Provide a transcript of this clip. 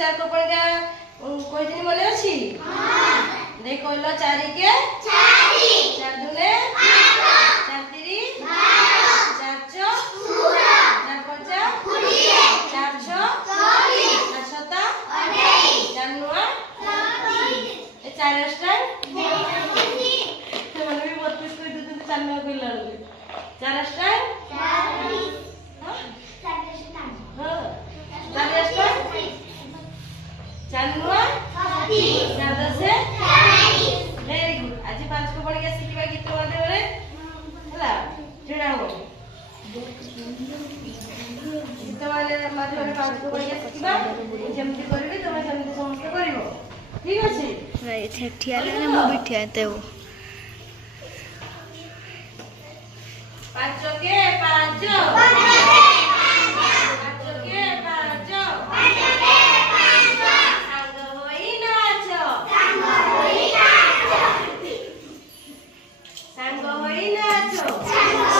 चार को पड़ गया कोई दिन बोले अच्छी देखो लो चारी के चार दुने चार तीरी चार चौ चार पंचा चार छो चार छता चार नुआ ए चार स्टार तो भी बहुत कुछ कोई दूध चार नुआ कोई लड़ चार स्टार चार नुआ चार दस वेरी गुड आज पांच को पड़ गया शिखा गीत माध्यम है छेड़ा हो गीत माध्यम पांच को पड़ गया शिखा जमती करी तुम जमती समस्त कर ठीक अच्छे ठिया मु भी ठिया ते पांच के पांच सांग होई नाचो